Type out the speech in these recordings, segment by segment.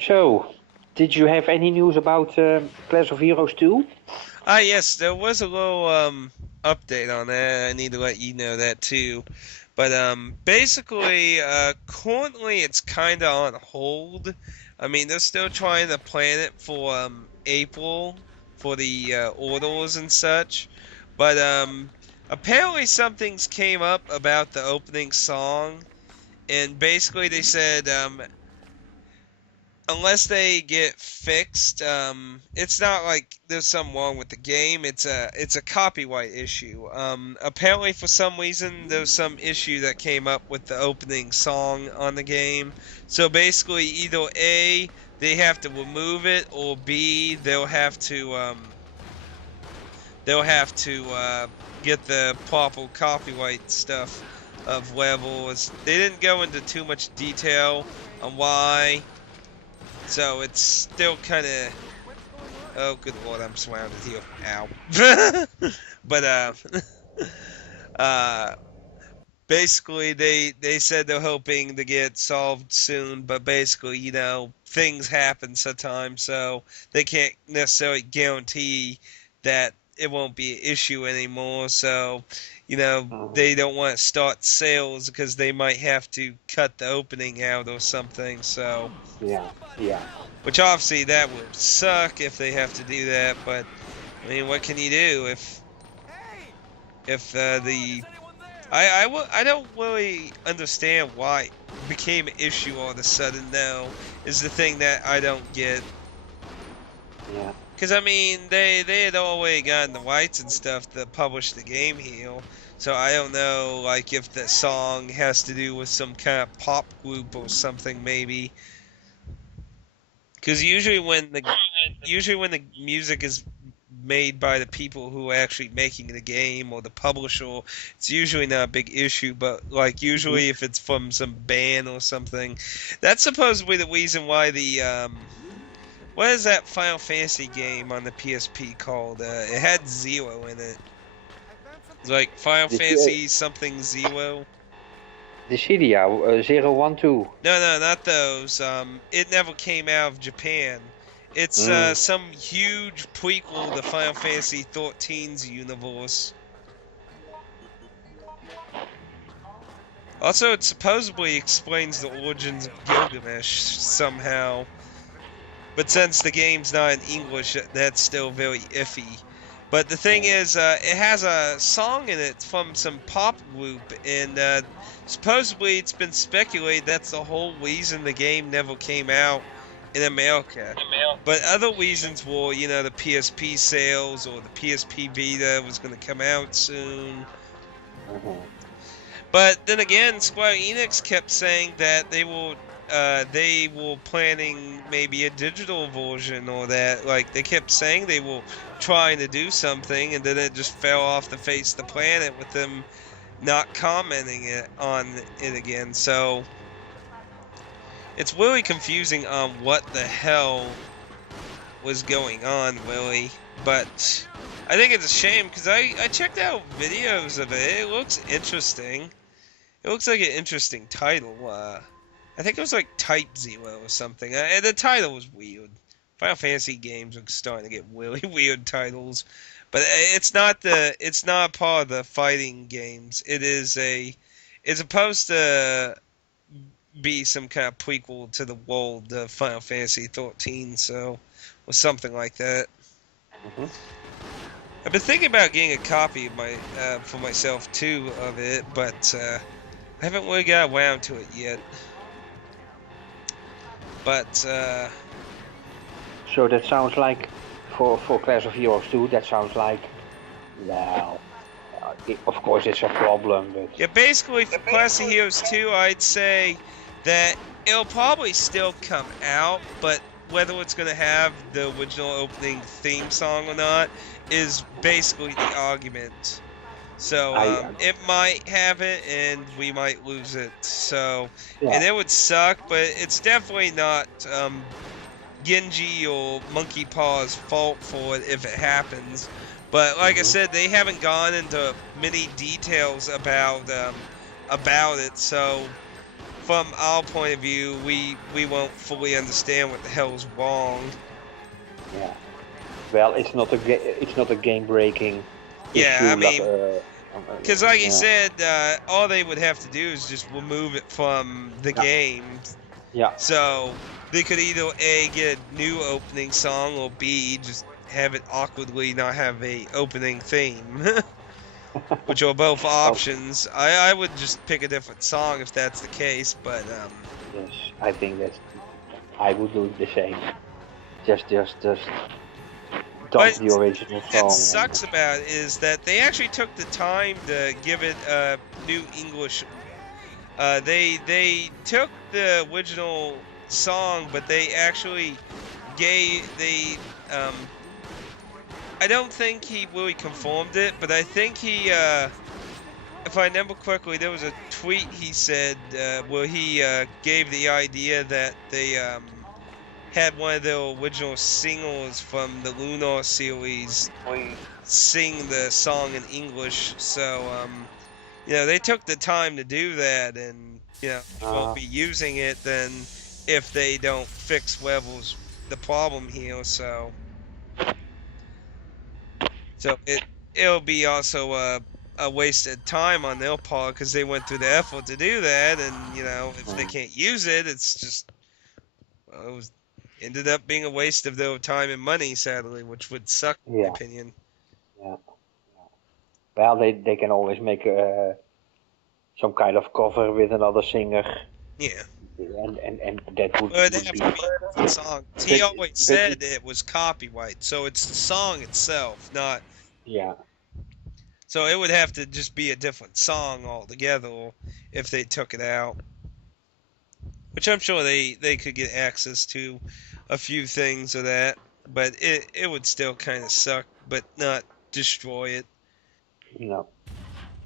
So, did you have any news about Clash of Heroes 2? Yes, there was a little update on that. I need to let you know that too. But basically, currently it's kind of on hold. I mean, they're still trying to plan it for April for the orders and such. But apparently something's came up about the opening song, and basically they said unless they get fixed, it's not like there's something wrong with the game. It's a copyright issue. Apparently for some reason there's some issue that came up with the opening song on the game. So basically either A, they have to remove it, or B, they'll have to get the proper copyright stuff of levels. They didn't go into too much detail on why, so it's still kind of. Oh, good lord, I'm surrounded here. Ow. But uh, basically, they said they're hoping to get solved soon. But basically, things happen sometimes, so they can't necessarily guarantee that it won't be an issue anymore. So, Mhm. they don't want to start sales because they might have to cut the opening out or something. So. Yeah, yeah. Which obviously that would suck if they have to do that, but I mean, what can you do if the I don't really understand why it became an issue all of a sudden now is the thing that I don't get. Yeah. Because I mean, they had already gotten the rights and stuff to publish the game here, so I don't know like if the song has to do with some kind of pop group or something maybe. Because usually when the music is made by the people who are actually making the game or the publisher, it's usually not a big issue. But like Hmm. usually if it's from some band or something, that's supposedly the reason why the what is that Final Fantasy game on the PSP called? It had Zero in it. It's like Final The, C- Fantasy something Zero. the Cydia 012. No, no, not those. It never came out of Japan. It's Mm. some huge prequel to Final Fantasy XIII's universe. Also, it supposedly explains the origins of Gilgamesh somehow. But since the game's not in English, that's still very iffy. But the thing Yeah. is, it has a song in it from some pop group, and supposedly it's been speculated that's the whole reason the game never came out in America. But other reasons were, the PSP sales or the PSP Vita was going to come out soon. Mhm. But then again, Square Enix kept saying that they were planning maybe a digital version or that like they kept saying they were trying to do something and then it just fell off the face of the planet with them not commenting on it again. So it's really confusing on what the hell was going on, really. But I think it's a shame because I checked out videos of it. It looks interesting. It looks like an interesting title. I think it was like Type Zero or something. The title was weird. Final Fantasy games are starting to get really weird titles, but it's not part of the fighting games. It's supposed to be some kind of prequel to the world of Final Fantasy 13, so or something like that. Mhm. I've been thinking about getting a copy of for myself too of it, but I haven't really got around to it yet. But So that sounds like, for Clash of Heroes 2, that sounds like, well, of course it's a problem, but yeah, basically for Classic Heroes 2, I'd say that it'll probably still come out, but whether it's going to have the original opening theme song or not is basically the argument. So I, it might have it, and we might lose it. So, and yeah. it would suck, but it's definitely not Genji or Monkey Paw's fault for it if it happens. But like I Hmm. said, they haven't gone into many details about it. So from our point of view, we won't fully understand what the hell's wrong. Yeah. Well, it's not a game breaking Yeah, I issue like mean, because like you yeah. said, all they would have to do is just remove it from the Yeah. game. Yeah. So they could either A, get a new opening song, or B, just have it awkwardly not have a opening theme, which are both Oh, options. I would just pick a different song if that's the case, but yes, I think I would do the same. Just but dump the original that song and sucks about it is that they actually took the time to give it a new English. They took the original song, but they actually gave they I don't think he really conformed it, but I think he if I remember correctly, there was a tweet he said where he gave the idea that they had one of the original singles from the Lunar series sing the song in English. So they took the time to do that, and they won't uh, be using it then if they don't fix whatever's the problem here. So it'll be also a wasted time on their part because they went through the effort to do that, and if they mm, can't use it, it's just well, ended up being a waste of their time and money, sadly, which would suck in my yeah, opinion. yeah. Well, they can always make some kind of cover with another singer, Yeah, and that but it'd would have be. to be a different song. He But always but said it was copyright, so it's the song itself, not. yeah, So it would have to just be a different song altogether if they took it out. Which I'm sure they could get access to a few things of that, but it would still kind of suck, but not destroy it. no,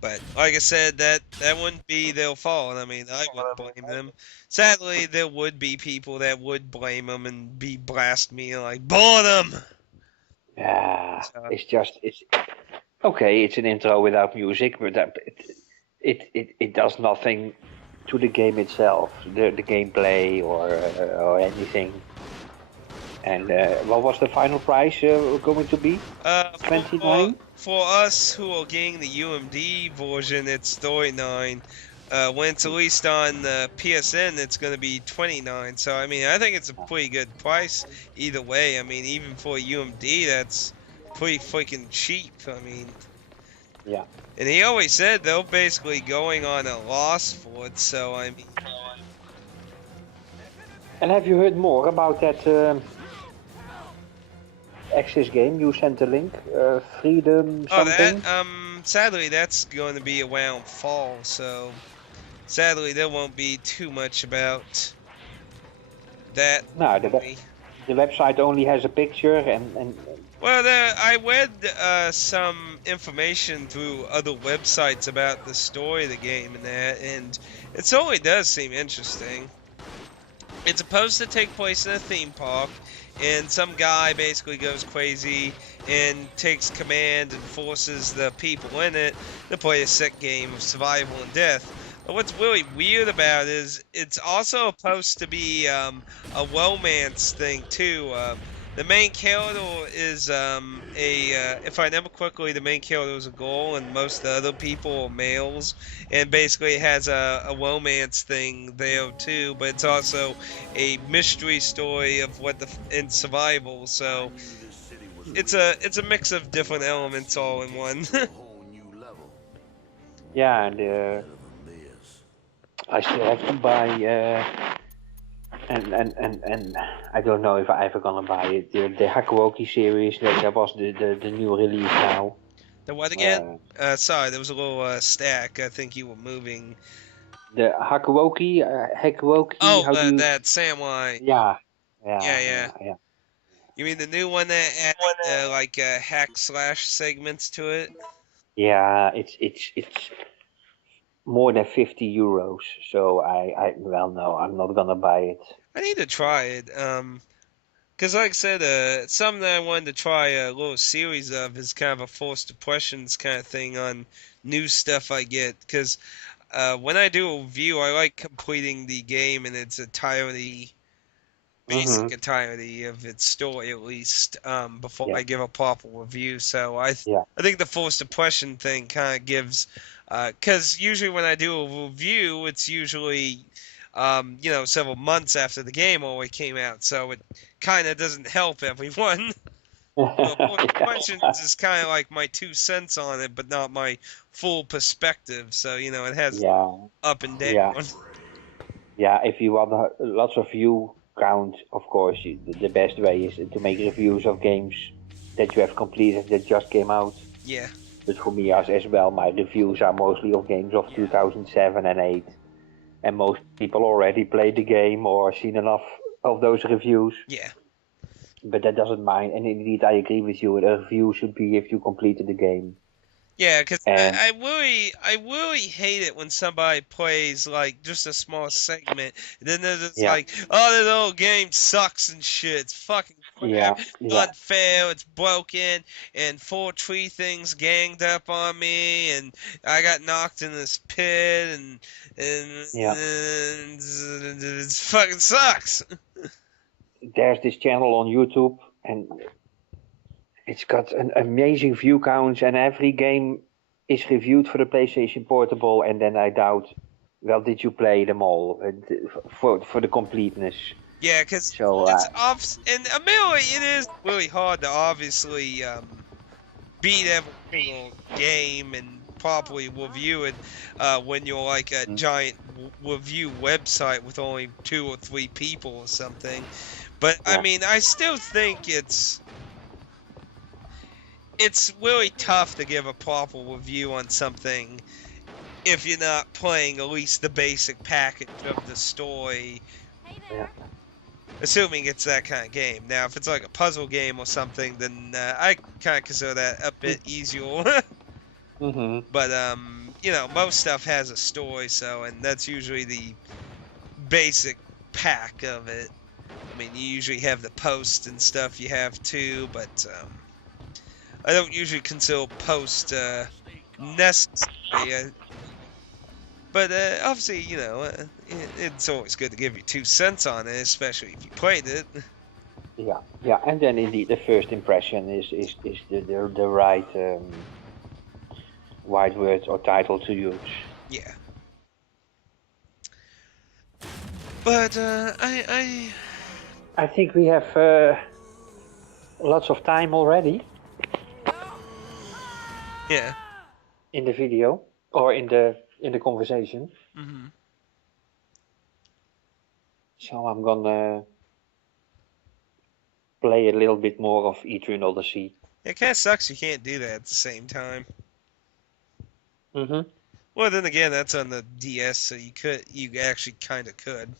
But like I said, that wouldn't be their fault. I mean, I wouldn't blame them. Sadly, there would be people that would blame them and be blast me like boredom. yeah. So, It's okay. It's an intro without music, but it does nothing to the game itself, the gameplay or anything. And what was the final price going to be? for 29? for us who are getting the UMD version, it's 39. When it's released on the PSN, it's going to be 29. So I mean, I think it's a pretty good price either way. I mean, even for UMD, that's pretty freaking cheap. I mean, Yeah. and he always said they're basically going on a loss for it. So I mean, And have you heard more about that Access game? You sent a link, Freedom oh that something? sadly that's going to be around fall. So sadly there won't be too much about that No, really. the website only has a picture and Well, I read some information through other websites about the story of the game and that, and it certainly does seem interesting. It's supposed to take place in a theme park, and some guy basically goes crazy and takes command and forces the people in it to play a sick game of survival and death. But what's really weird about it is it's also supposed to be a romance thing too. The main character is if I remember quickly, the main character is a girl, and most of the other people are males, and basically it has a romance thing there too. But it's also a mystery story of what the in survival. So it's a mix of different elements all in one. yeah, and I still have to buy and I don't know if I ever gonna buy it. The Hakuoki series that was the new release now. The what again? Uh, Sorry, there was a little stack. I think you were moving. the Hakuoki, Oh, how do you? that Samwise. Yeah, Yeah, yeah, yeah. yeah, yeah. You mean the new one that added like hack slash segments to it? Yeah, it's more than 50 euros. So well, no, I'm not gonna buy it. I need to try it. Cause like I said, something that I wanted to try a little series of is kind of a forced depressions kind of thing on new stuff I get. Cause when I do a review, I like completing the game in its entirety, basic Mm-hmm. entirety of its story at least, before Yeah. I give a proper review. So Yeah. I think the forced impression thing kind of gives, because usually when I do a review, it's usually, several months after the game already came out, so it kind of doesn't help everyone. So forced impressions is kind of like my 2 cents on it, but not my full perspective. So it has Yeah. up and down. Yeah. Yeah. If you want lots of view count, of course, the best way is to make reviews of games that you have completed that just came out. Yeah. But for me as well, my reviews are mostly of games of 2007 and 8. And most people already played the game or seen enough of those reviews. Yeah. But that doesn't mind. And indeed, I agree with you. A review should be if you completed the game. Yeah, because And I really hate it when somebody plays like just a small segment, and then they're just yeah, like, "Oh, this whole game sucks and shit. It's fucking yeah, crap. It's yeah, unfair. It's broken, and 4 tree things ganged up on me, and I got knocked in this pit, yeah. and it fucking sucks." There's this channel on YouTube, and it's got an amazing view counts, and every game is reviewed for the PlayStation Portable. And then I doubt, well, did you play them all for the completeness? Yeah, because So it's off, and admittedly, it is really hard to obviously beat every single game and properly review it when you're like a giant review website with only 2 or 3 people or something. But I yeah, mean, I still think it's really tough to give a proper review on something if you're not playing at least the basic package of the story. yeah, Assuming it's that kind of game. Now, if it's like a puzzle game or something, then I kind of consider that a bit easier. mm-hmm. But most stuff has a story, and that's usually the basic pack of it. I mean, you usually have the post and stuff you have too, but I don't usually consider post necessary. But obviously, it's always good to give you 2 cents on it, especially if you played it. Yeah, yeah, and then indeed the first impression is the right word or title to use. Yeah. But I I think we have lots of time already yeah. in the video or in the conversation. Mhm. So I'm gonna play a little bit more of Eternal the Sea. It kind of sucks you can't do that at the same time. Mm-hmm. Well, then again, that's on the DS, so you actually kind of could.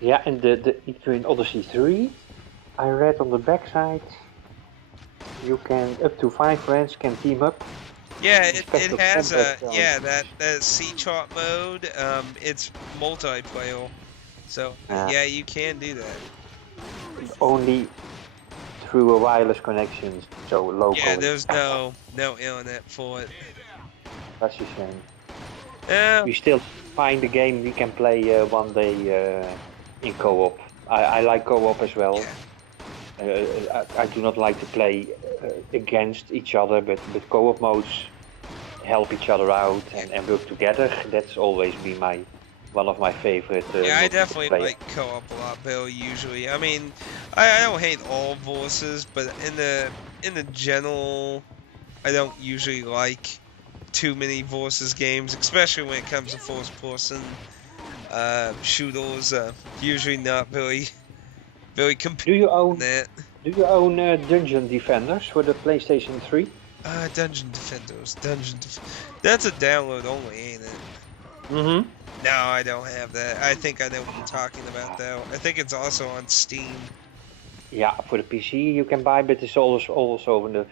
Yeah, and the Eternal Odyssey 3, I read on the backside, you can up to 5 friends can team up. Yeah, it Special has combat that sea chart mode. It's multiplayer, so yeah, you can do that. only through a wireless connection, so locally. Yeah, there's no internet for it. That's a shame. Yeah, We still find the game we can play one day in co-op. I like co-op as well. yeah. I do not like to play against each other, but co-op modes help each other out and work together. That's always been one of my favorite. Yeah, I modes to definitely play. like co-op a lot better usually. I mean, I don't hate all voices, but in the general, I don't usually like too many voices games, especially when it comes to first person shooters. Usually not very competitive. Do you own That. Dungeon Defenders for the PlayStation 3? Dungeon Defenders. That's a download only, ain't it? Mm-hmm. No, I don't have that. I think I know what you're talking about, though. I think it's also on Steam. Yeah, for the PC you can buy, but it's also on